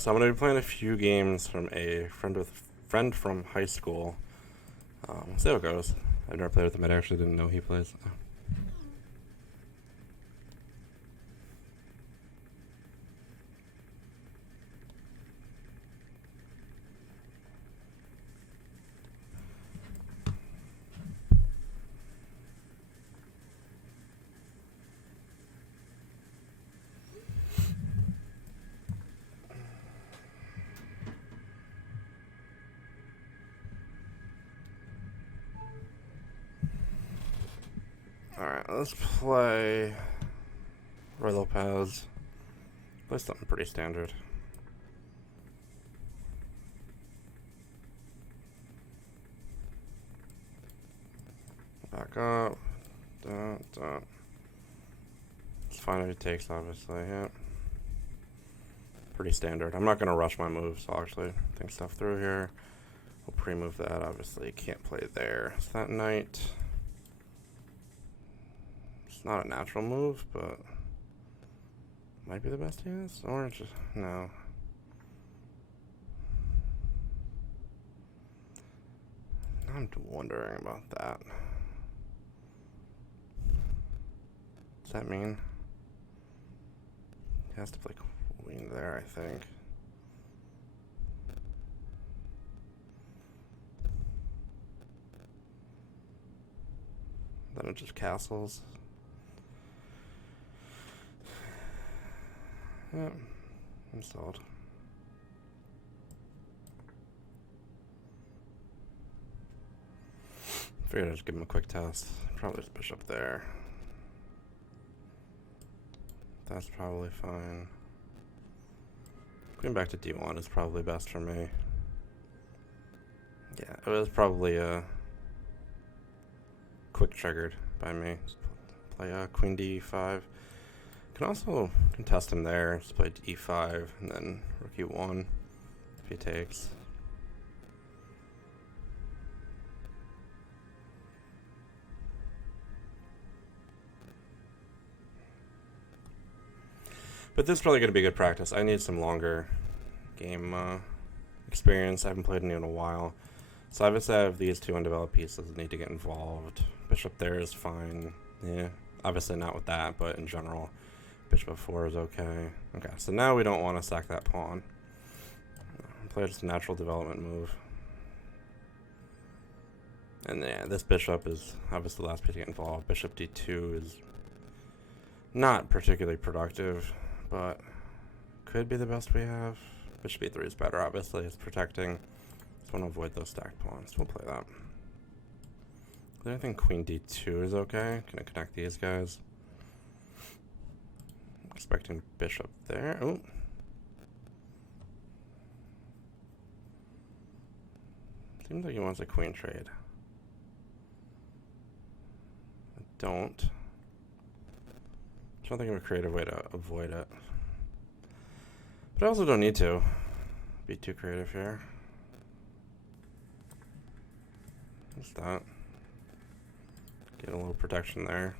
So I'm gonna be playing a few games from a friend from high school. We'll see how it goes. I've never played with him. I actually didn't know he plays. Alright, let's play Roy Lopez. Play something pretty standard. Back up. Dun. It's fine if it takes, obviously, yeah. Pretty standard. I'm not going to rush my moves, so I'll actually think stuff through here. We'll pre-move that, obviously. Can't play there. Is that knight? It's not a natural move, but might be the best he has. Or just, no. I'm wondering about that. Does that mean he has to play queen there, I think. Then it just castles. Yep, installed. Figured I'd just give him a quick test. Probably just bishop there. That's probably fine. Going back to d1 is probably best for me. Yeah, it was probably quick triggered by me. Just play queen d5. Can also contest him there. Just play e5 and then rook e1 if he takes. But this is probably going to be good practice. I need some longer game experience. I haven't played any in a while. So obviously I have these two undeveloped pieces that need to get involved. Bishop there is fine. Yeah, obviously not with that, but in general. Bishop f4 is okay. Okay, so now we don't want to sack that pawn. Play just a natural development move. And yeah, this bishop is obviously the last piece to get involved. Bishop d2 is not particularly productive, but could be the best we have. Bishop e3 is better, obviously. It's protecting. Just want to avoid those stacked pawns. We'll play that. I think queen d2 is okay. Gonna connect these guys. Expecting bishop there. Oh. Seems like he wants a queen trade. I don't. Trying to think of a creative way to avoid it. But I also don't need to be too creative here. What's that? Get a little protection there.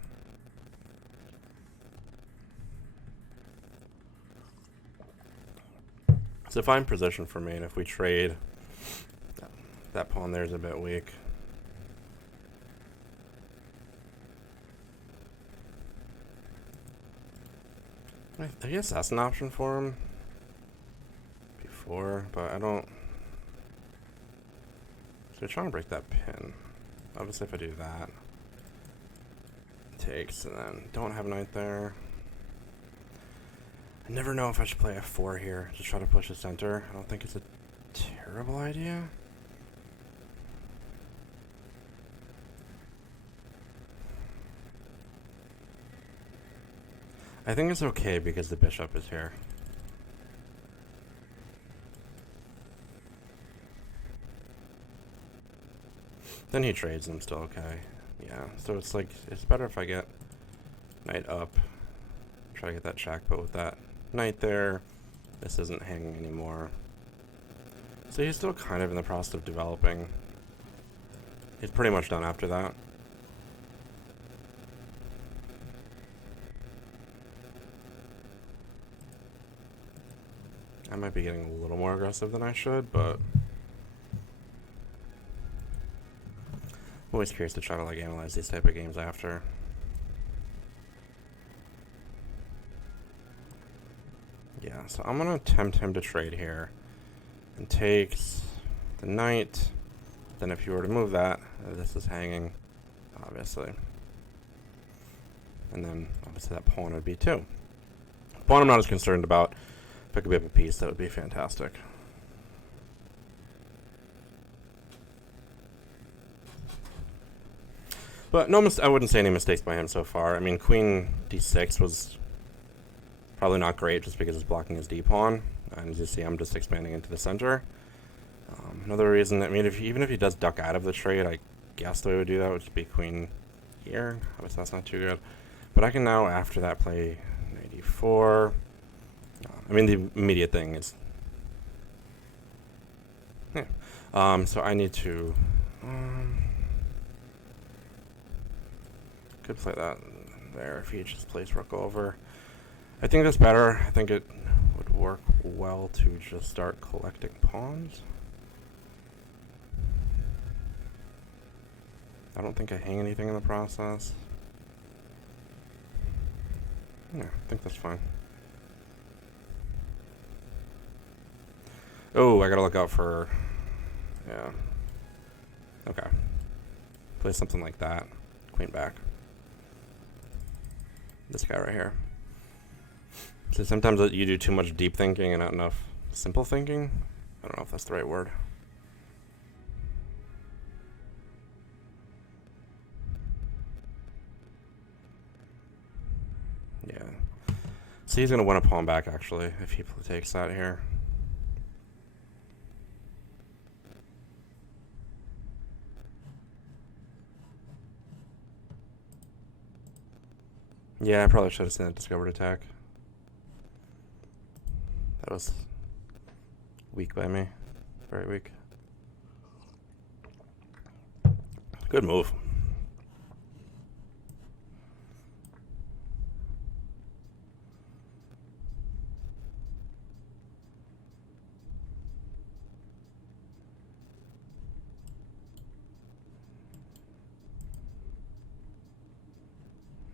It's a fine position for me, and if we trade, that pawn there is a bit weak. I guess that's an option for him before, but I don't. So I'm trying to break that pin. Obviously, if I do that, it takes, and then don't have a knight there. I never know if I should play f4 here to try to push the center. I don't think it's a terrible idea. I think it's okay because the bishop is here. Then he trades and I'm still okay. Yeah, so it's like, it's better if I get knight up. Try to get that check, but with that knight there, this isn't hanging anymore. So he's still kind of in the process of developing. He's pretty much done after that. I might be getting a little more aggressive than I should, but I'm always curious to try to like analyze these type of games after. Yeah, so I'm gonna tempt him to trade here, and takes the knight. Then if you were to move that, this is hanging, obviously, and then obviously that pawn would be too. Pawn I'm not as concerned about. If I could be up a piece, that would be fantastic. But no, I wouldn't say any mistakes by him so far. I mean, queen d6 was probably not great just because it's blocking his d-pawn. And as you see, I'm just expanding into the center. Another reason, I mean, even if he does duck out of the trade, I guess the way we would do that would just be queen here. Obviously, that's not too good. But I can now, after that, play knight e4. I mean, the immediate thing is... Yeah. So I need to... could play that there if he just plays rook over. I think that's better. I think it would work well to just start collecting pawns. I don't think I hang anything in the process. Yeah, I think that's fine. Oh, I gotta look out for... Yeah. Okay. Play something like that. Queen back. This guy right here. So sometimes you do too much deep thinking and not enough simple thinking. I don't know if that's the right word. Yeah. So he's going to win a pawn back, actually, if he takes that here. Yeah, I probably should have seen that discovered attack. That was weak by me. Very weak. Good move.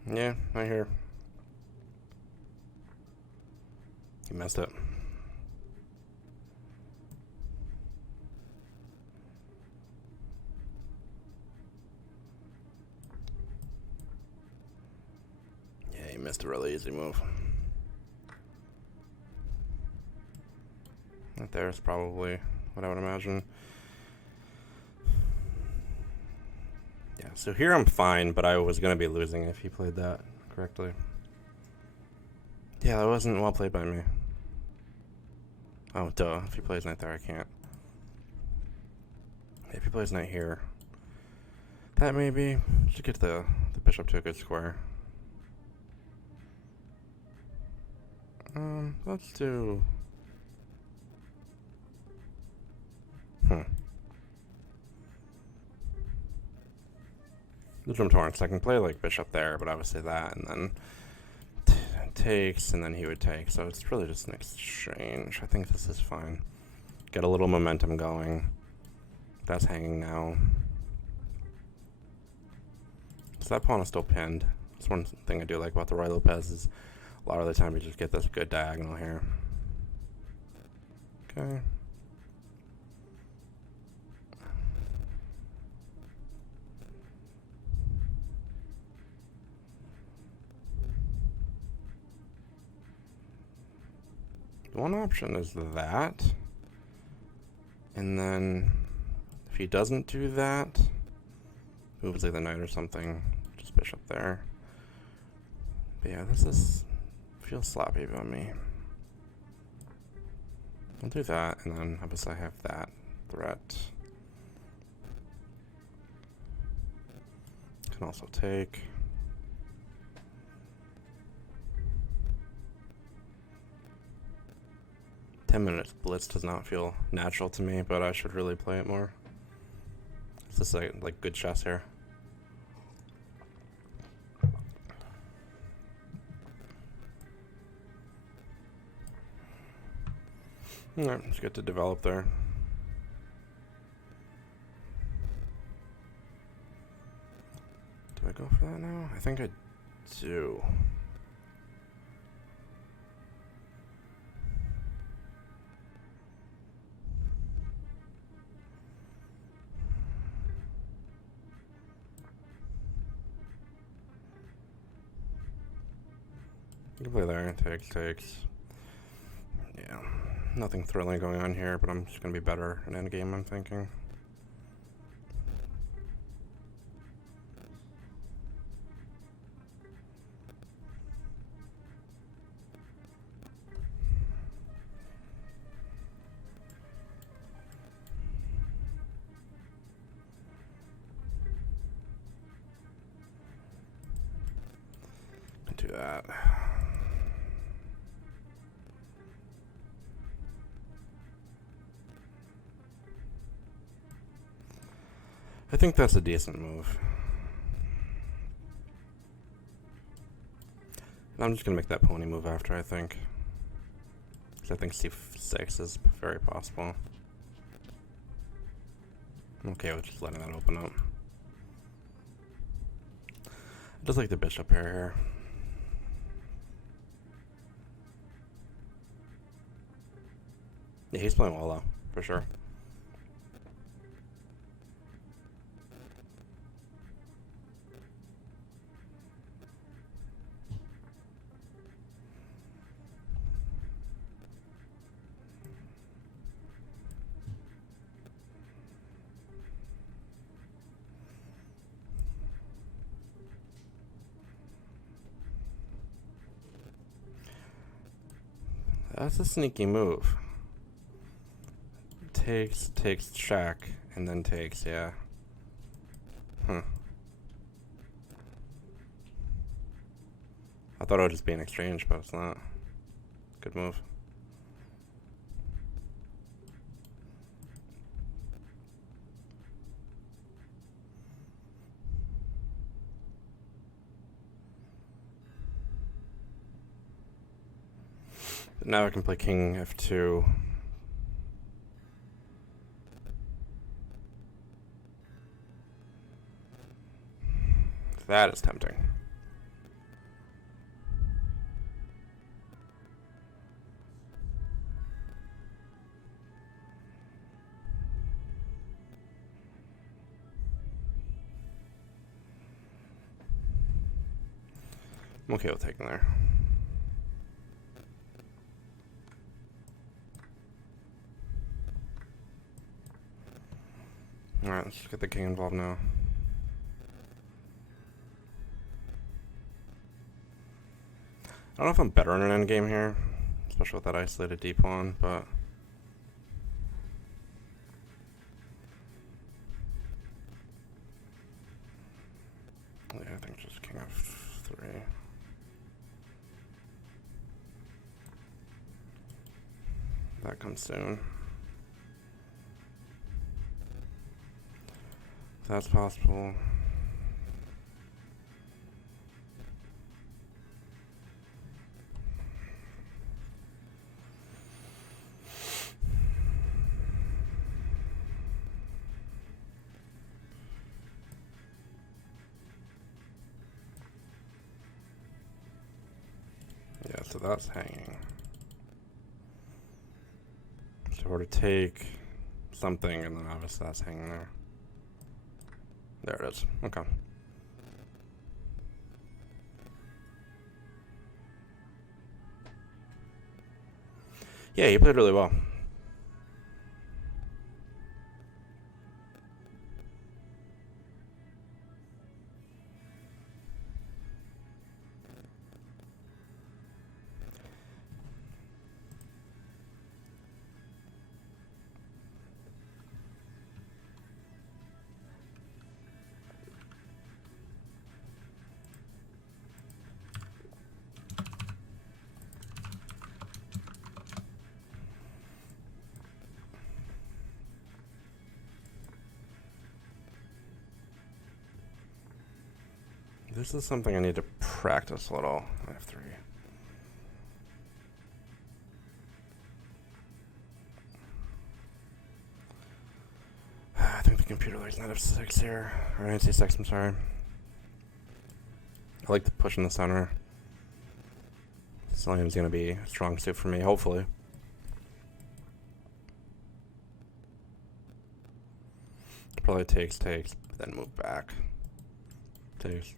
Yeah, I hear. You messed up. Yeah, you missed a really easy move. Right there is probably what I would imagine. Yeah, so here I'm fine, but I was going to be losing if he played that correctly. Yeah, that wasn't well played by me. Oh, duh. If he plays knight there, I can't. If he plays knight here, that maybe should get the bishop to a good square. Let's do... Which I'm torn, so I can play like bishop there, but obviously that, and then takes, and then he would take. So it's really just an exchange. I think this is fine. Get a little momentum going. That's hanging now. So that pawn is still pinned. That's one thing I do like about the Ruy Lopez is a lot of the time you just get this good diagonal here. Okay. One option is that, and then if he doesn't do that, moves like the knight or something, just bishop there. But yeah, this feels sloppy about me. I'll do that, and then obviously I have that threat. Can also take. Minutes blitz does not feel natural to me, but I should really play it more. It's just like good chess here. Alright, it's good to develop there. Do I go for that now? I think I do. You can play there. Takes. Yeah. Nothing thrilling going on here, but I'm just going to be better in endgame, I'm thinking. Do that. I think that's a decent move. And I'm just gonna make that pony move after, I think. Because I think c6 is very possible. I'm okay with just letting that open up. I just like the bishop pair here. Yeah, he's playing well though, for sure. That's a sneaky move. Takes check, and then takes, yeah. Huh. I thought it would just be an exchange, but it's not. Good move. Now I can play king f2. That is tempting. I'm okay with taking there. Alright, let's just get the king involved now. I don't know if I'm better in an endgame here, especially with that isolated d-pawn, but... yeah, I think just king f3. That comes soon. That's possible. Yeah, so that's hanging. So we're to take something, and then obviously that's hanging there. There it is. Okay. Yeah, you played really well. This is something I need to practice a little. F3. computer likes knight f6 here. Or knight c6, I'm sorry. I like the push in the center. Cillian's going to be a strong suit for me, hopefully. Probably takes, but then move back. Takes,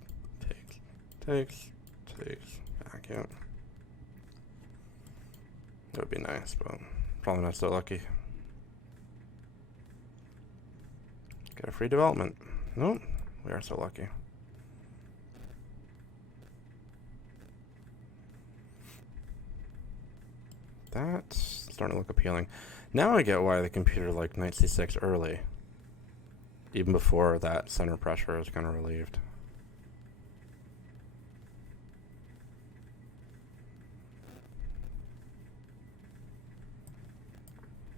back, yeah. That would be nice, but probably not so lucky. Get a free development. Nope, we are so lucky. That's starting to look appealing. Now I get why the computer liked knight c6 early. Even before that center pressure is kind of relieved.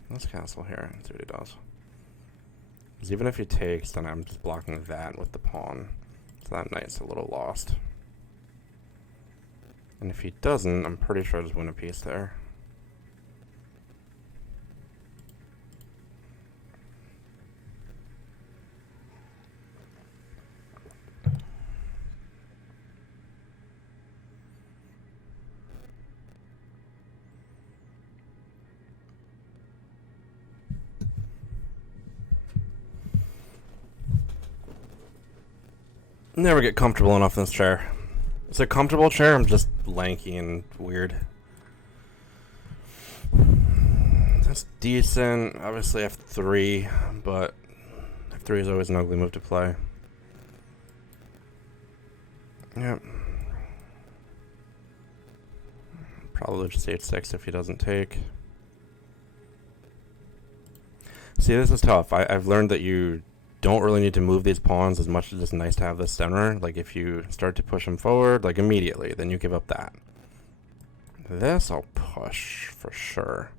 Let's castle here and see what he does. Because even if he takes, then I'm just blocking that with the pawn. So that knight's a little lost. And if he doesn't, I'm pretty sure I just win a piece there. Never get comfortable enough in this chair. It's a comfortable chair, I'm just lanky and weird. That's decent. Obviously f3, but f3 is always an ugly move to play. Yep. Probably just h6 if he doesn't take. See, this is tough. I've learned that you don't really need to move these pawns as much as it's nice to have the center. Like, if you start to push them forward, like, immediately, then you give up that. This I'll push for sure.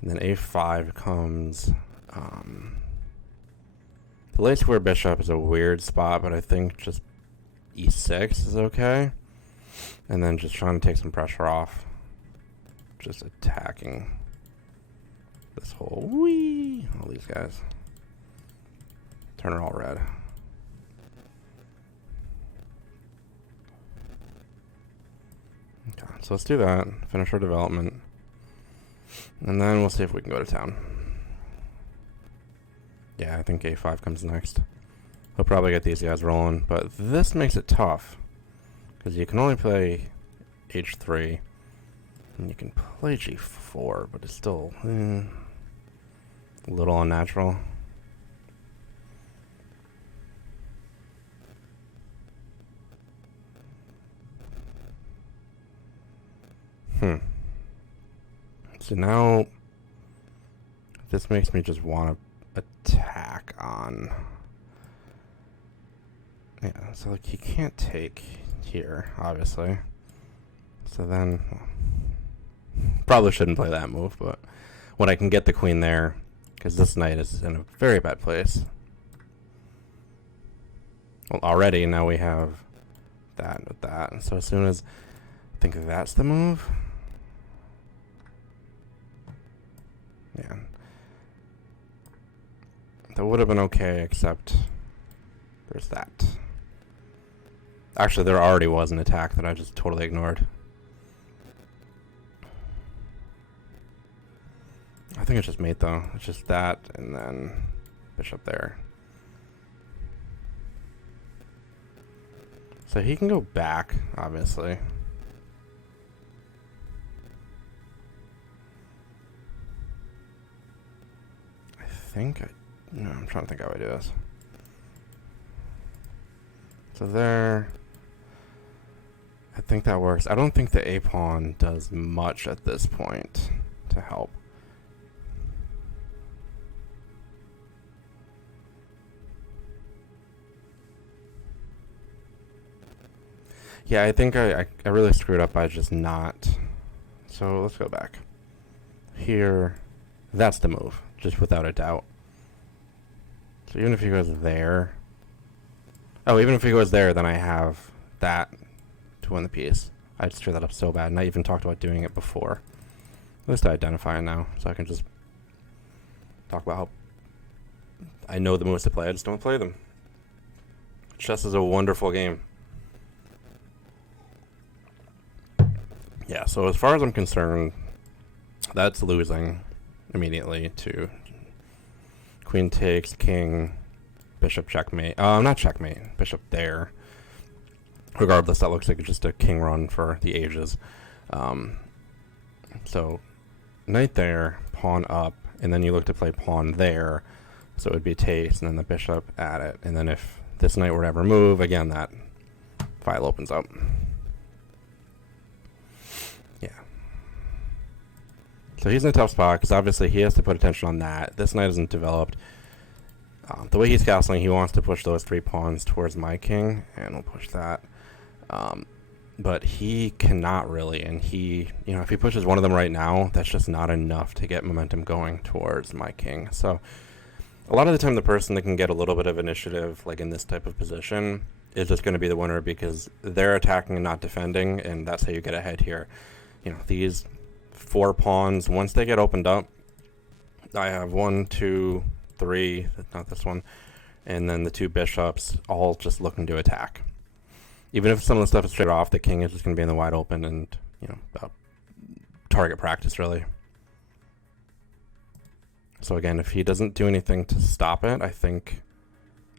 And then a5 comes... the late square bishop is a weird spot, but I think just e6 is okay. And then just trying to take some pressure off. Just attacking this whole... Whee! All these guys. Turn it all red. Okay, so let's do that. Finish our development. And then we'll see if we can go to town. Yeah, I think a5 comes next. He'll probably get these guys rolling, but this makes it tough. Because you can only play h3. And you can play g4, but it's still a little unnatural. So now, this makes me just want to attack on... Yeah, so like he can't take here, obviously. So then, probably shouldn't play that move, but when I can get the queen there, because this knight is in a very bad place. Well, already, now we have that with that. So as soon as I think that's the move... Yeah. That would have been okay, except there's that. Actually, there already was an attack that I just totally ignored. I think it's just mate, though. It's just that, and then bishop there. So he can go back, obviously. No, I'm trying to think how I do this. So there, I think that works. I don't think the a pawn does much at this point to help. Yeah, I think I really screwed up by just not. So let's go back. Here, that's the move, just without a doubt. So even if he goes there... Oh, even if he goes there, then I have that to win the piece. I just screwed that up so bad, and I even talked about doing it before. At least I identify it now, so I can just talk about how I know the moves to play, I just don't play them. Chess is a wonderful game. Yeah, so as far as I'm concerned, that's losing immediately to queen takes, king, bishop checkmate. Not checkmate, bishop there. Regardless, that looks like just a king run for the ages. So knight there, pawn up, and then you look to play pawn there. So it would be takes, and then the bishop at it. And then if this knight were to ever move, again, that file opens up. Yeah. So he's in a tough spot, because obviously he has to put attention on that. This knight isn't developed. The way he's castling, he wants to push those 3 pawns towards my king, and we'll push that. But he cannot really, and he, if he pushes one of them right now, that's just not enough to get momentum going towards my king. So a lot of the time, the person that can get a little bit of initiative, like in this type of position, is just going to be the winner, because they're attacking and not defending, and that's how you get ahead here. These 4 pawns, once they get opened up, I have 1, 2, 3, not this one, and then the 2 bishops all just looking to attack. Even if some of the stuff is straight off, the king is just going to be in the wide open and, target practice, really. So again, if he doesn't do anything to stop it, I think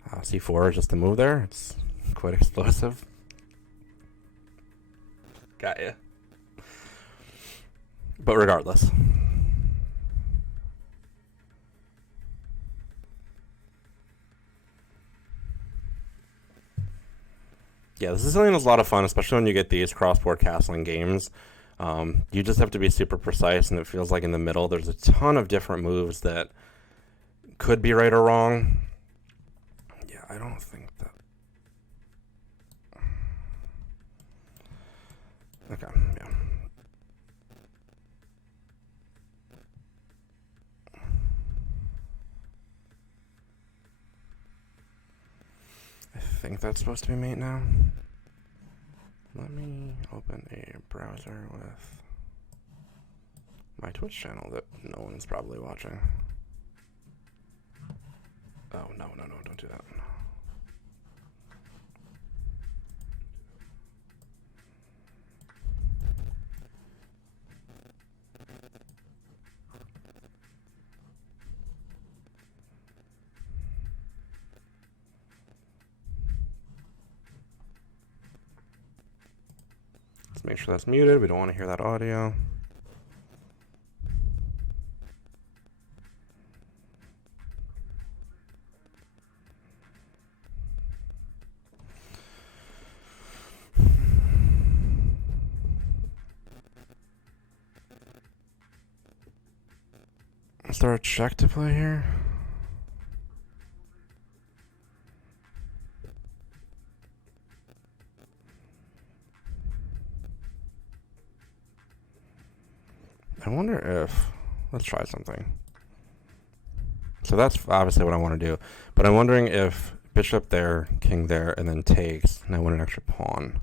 c4 is just the move there. It's quite explosive. Got ya. But regardless. Yeah, the Sicilian is a lot of fun, especially when you get these cross-board castling games. You just have to be super precise, and it feels like in the middle there's a ton of different moves that could be right or wrong. Yeah, I don't think that... Okay, yeah. I think that's supposed to be mate now. Let me open a browser with my Twitch channel that no one's probably watching. Oh, no, don't do that. Let's make sure that's muted. We don't want to hear that audio. Is there a check to play here? I wonder if... Let's try something. So that's obviously what I want to do. But I'm wondering if bishop there, king there, and then takes, and I want an extra pawn.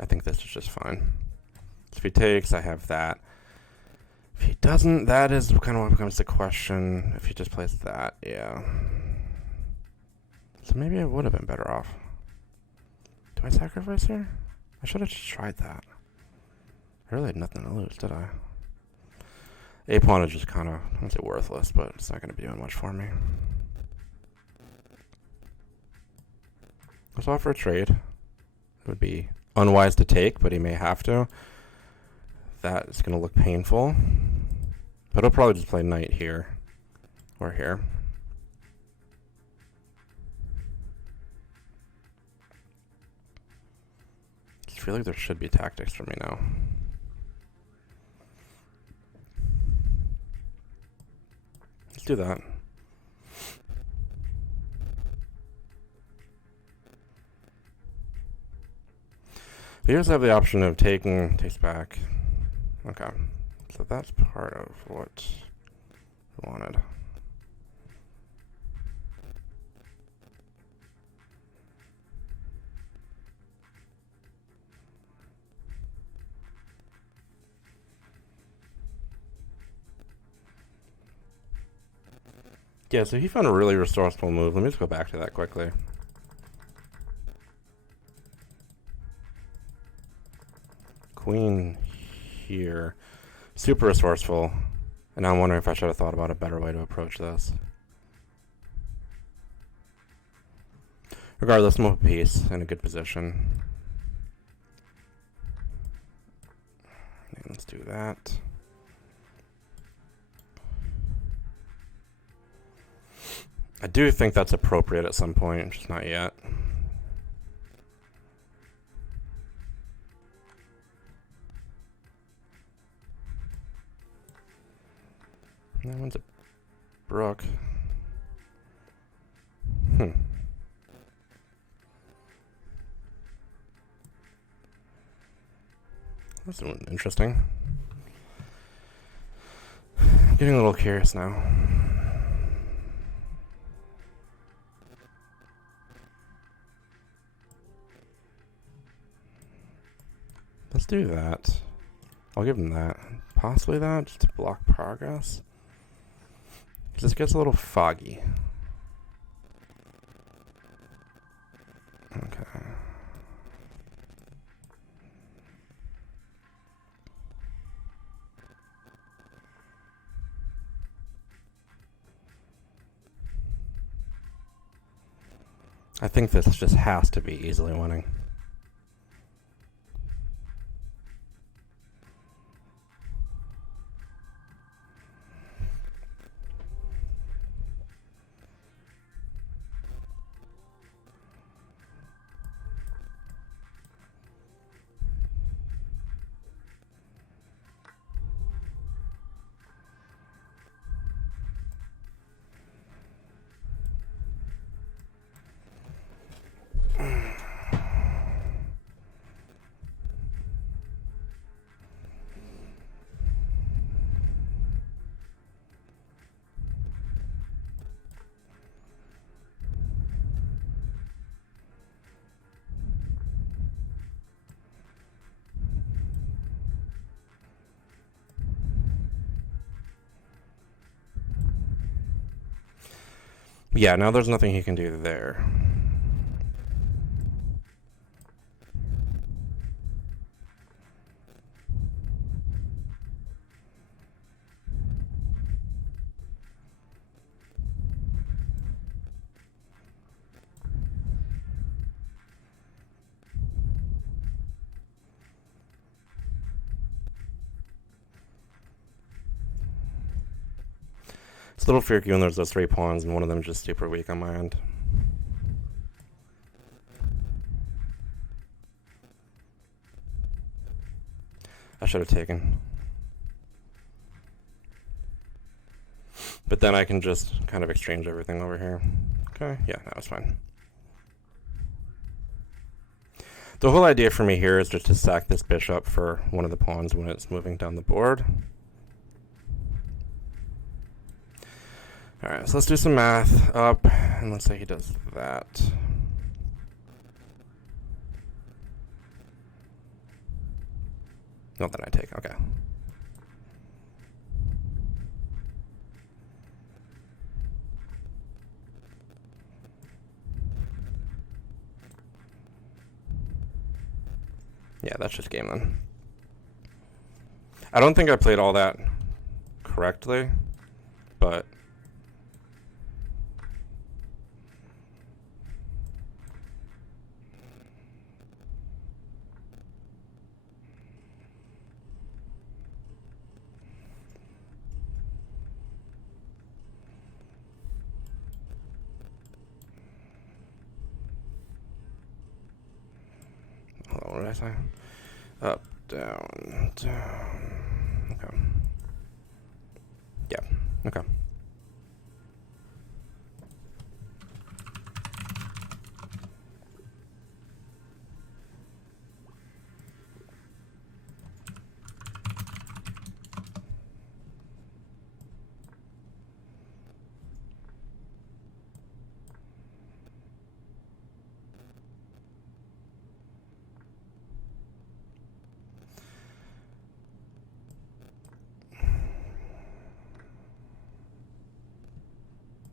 I think this is just fine. If he takes, I have that. If he doesn't, that is kind of what becomes the question. If he just plays that, yeah. So maybe I would have been better off. Do I sacrifice here? I should have just tried that. I really had nothing to lose, did I? A pawn is just kind of, I won't say worthless, but it's not going to be doing much for me. Let's offer a trade. It would be unwise to take, but he may have to. That is going to look painful. But he'll probably just play knight here or here. I feel like there should be tactics for me now. Let's do that. We also have the option of taking, takes back. Okay, so that's part of what we wanted. Yeah, so he found a really resourceful move. Let me just go back to that quickly. Queen here. Super resourceful. And now I'm wondering if I should have thought about a better way to approach this. Regardless, move a piece in a good position. And let's do that. I do think that's appropriate at some point, just not yet. That one's a brook. That's interesting. Getting a little curious now. Let's do that. I'll give him that. Possibly that, just to block progress. Because this gets a little foggy. Okay. I think this just has to be easily winning. Yeah, now there's nothing he can do there. It's a little freaky when there's those 3 pawns and one of them is just super weak on my end. I should have taken. But then I can just kind of exchange everything over here. Okay, yeah, that was fine. The whole idea for me here is just to stack this bishop for one of the pawns when it's moving down the board. Alright, so let's do some math up, and let's say he does that. Not that I take, okay. Yeah, that's just game then. I don't think I played all that correctly, but what did I say? Up, down, down. Okay. Yeah, okay.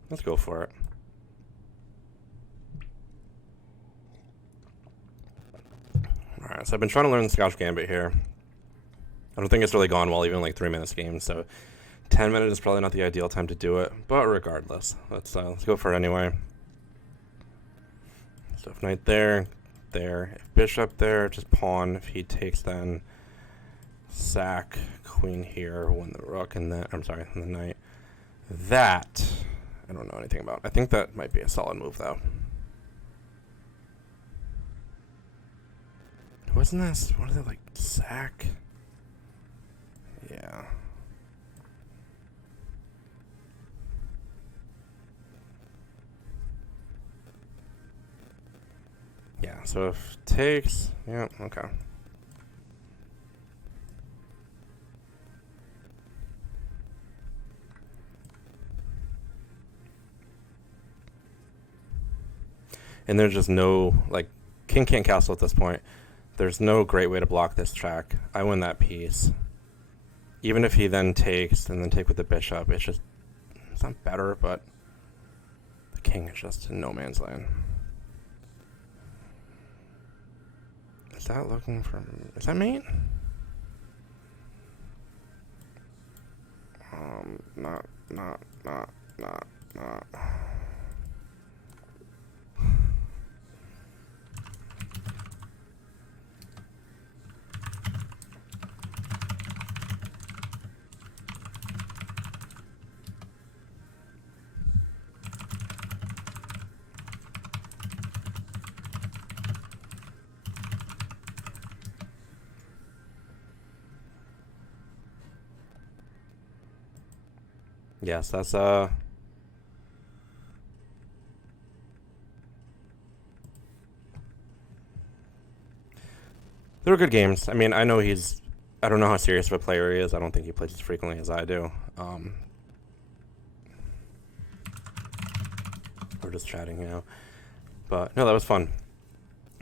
Let's go for it. Alright, so I've been trying to learn the Scotch Gambit here. I don't think it's really gone well, even like 3 minutes game, so 10 minutes is probably not the ideal time to do it, but regardless, let's go for it anyway. So if knight there, if bishop there, just pawn. If he takes, then sack, queen here, win the rook, and then, I'm sorry, and the knight. That, I don't know anything about. I think that might be a solid move, though. Wasn't this, what is it, like, sack? Yeah. Yeah, so if takes, yeah, okay. And there's just no, like, king can't castle at this point. There's no great way to block this track. I win that piece. Even if he then takes and then take with the bishop, it's not better, but the king is just in no man's land. Is that looking for, is that mate? Not. Yes, that's they were good games. I mean, I know I don't know how serious of a player he is. I don't think he plays as frequently as I do. We're just chatting, you know. But no, that was fun.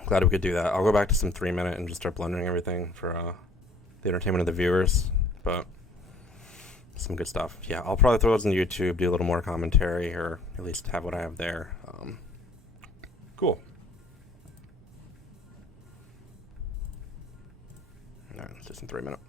Glad we could do that. I'll go back to some 3-minute and just start blending everything for the entertainment of the viewers. But some good stuff. Yeah, I'll probably throw those on YouTube, do a little more commentary, or at least have what I have there. Cool. All right, let's do some 3-minute.